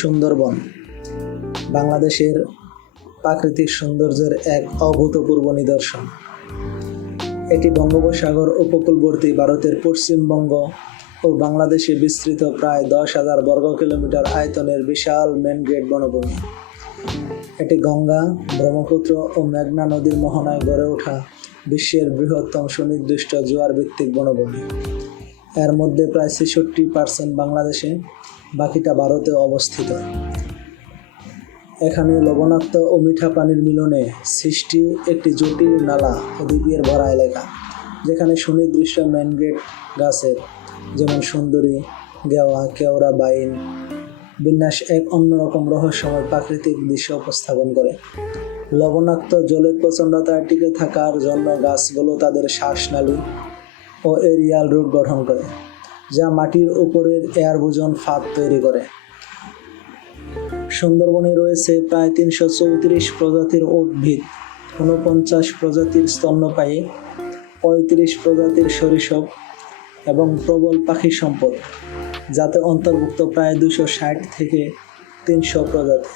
সুন্দরবন। বাংলাদেশের প্রাকৃতিক সৌন্দর্যের এক অভূতপূর্ব নিদর্শন। এটি বঙ্গোপসাগর উপকূলবর্তী ভারতের পশ্চিমবঙ্গ ও বাংলাদেশে বিস্তৃত প্রায় দশ হাজার বর্গ কিলোমিটার আয়তনের বিশাল ম্যানগ্রেড বনভূমি। এটি গঙ্গা, ব্রহ্মপুত্র ও মেঘনা নদীর মোহনায় গড়ে ওঠা বিশ্বের বৃহত্তম সুনির্দিষ্ট জোয়ার ভিত্তিক বনভূমি। এর মধ্যে প্রায় ছেষট্টি পার্সেন্ট বাংলাদেশে, বাকিটা ভারতে অবস্থিত। এখানে লবণাক্ত ও মিঠা পানির মিলনে সৃষ্টি একটি জটিল নালা দ্বীপের ভরা এলাকা, যেখানে সুনির্দিষ্ট ম্যানগ্রেড গাছের, যেমন সুন্দরী, গেওয়া, কেওড়া, বাইন, বিন্যাস এক অন্যরকম রহস্যময় প্রাকৃতিক দৃশ্য উপস্থাপন করে। লবণাক্ত জলের প্রচণ্ডতায় টিকে থাকার জন্য গাছগুলো তাদের শ্বাসনালী ও এরিয়াল রুট গঠন করে, যা মাটির উপরের এয়ার বুজন ফাঁদ তৈরি করে। সুন্দরবনে রয়েছে প্রায় তিনশো চৌত্রিশ প্রজাতির উদ্ভিদ, ঊনপঞ্চাশ প্রজাতির স্তন্যপায়ী, পঁয়ত্রিশ প্রজাতির সরিসপ এবং প্রবল পাখি সম্পদ, যাতে অন্তর্ভুক্ত প্রায় দুশো ষাট থেকে তিনশো প্রজাতি।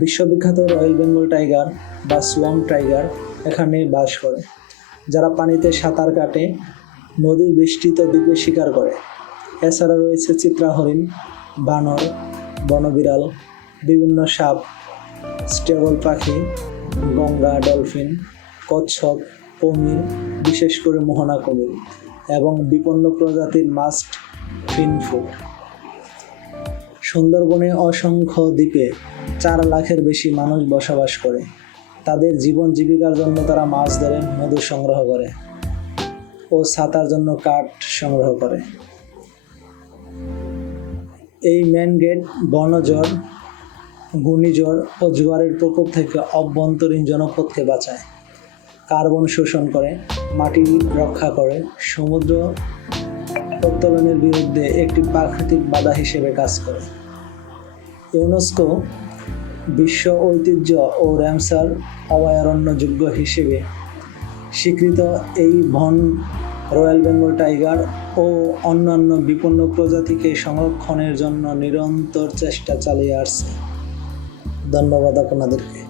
বিশ্ববিখ্যাত রয়্যাল বেঙ্গল টাইগার বা সোয়াম টাইগার এখানে বাস করে, যারা পানিতে সাঁতার কাটে নদী বেষ্টিত দ্বীপে শিকার করে। এছাড়া রয়েছে চিত্রা হরিণ বানর, বনবিড়াল, বিভিন্ন সাপ, স্টেবল পাখি, গঙ্গা ডলফিন, কচ্ছপ কুমির বিশেষ করে মোহনা কুমির এবং বিপন্ন প্রজাতির মাস্ট ফিনফুট সুন্দরবনে অসংখ্য দ্বীপে চার লাখের বেশি মানুষ বসবাস করে। তাদের জীবন জীবিকার জন্য তারা মাছ ধরে, মধু সংগ্রহ করে। ও ছাতার জন্য কাঠ সংগ্রহ করে। এই মেন গেট বনজড় ঘূর্ণিঝড় ও জোয়ারের প্রকোপ থেকে অভ্যন্তরীণ জনপদকে বাঁচায়। কার্বন শোষণ করে, মাটি রক্ষা করে, সমুদ্র উত্তোলনের বিরুদ্ধে একটি প্রাকৃতিক বাধা হিসেবে কাজ করে। ইউনেস্কো বিশ্ব ঐতিহ্য ও র্যামসার অভয়ারণ্যযোগ্য হিসেবে স্বীকৃত এই বন রয়্যাল বেঙ্গল টাইগার ও অন্যান্য বিপন্ন প্রজাতিকে সংরক্ষণের জন্য নিরন্তর চেষ্টা চালিয়ে আসছে। ধন্যবাদ আপনাদেরকে।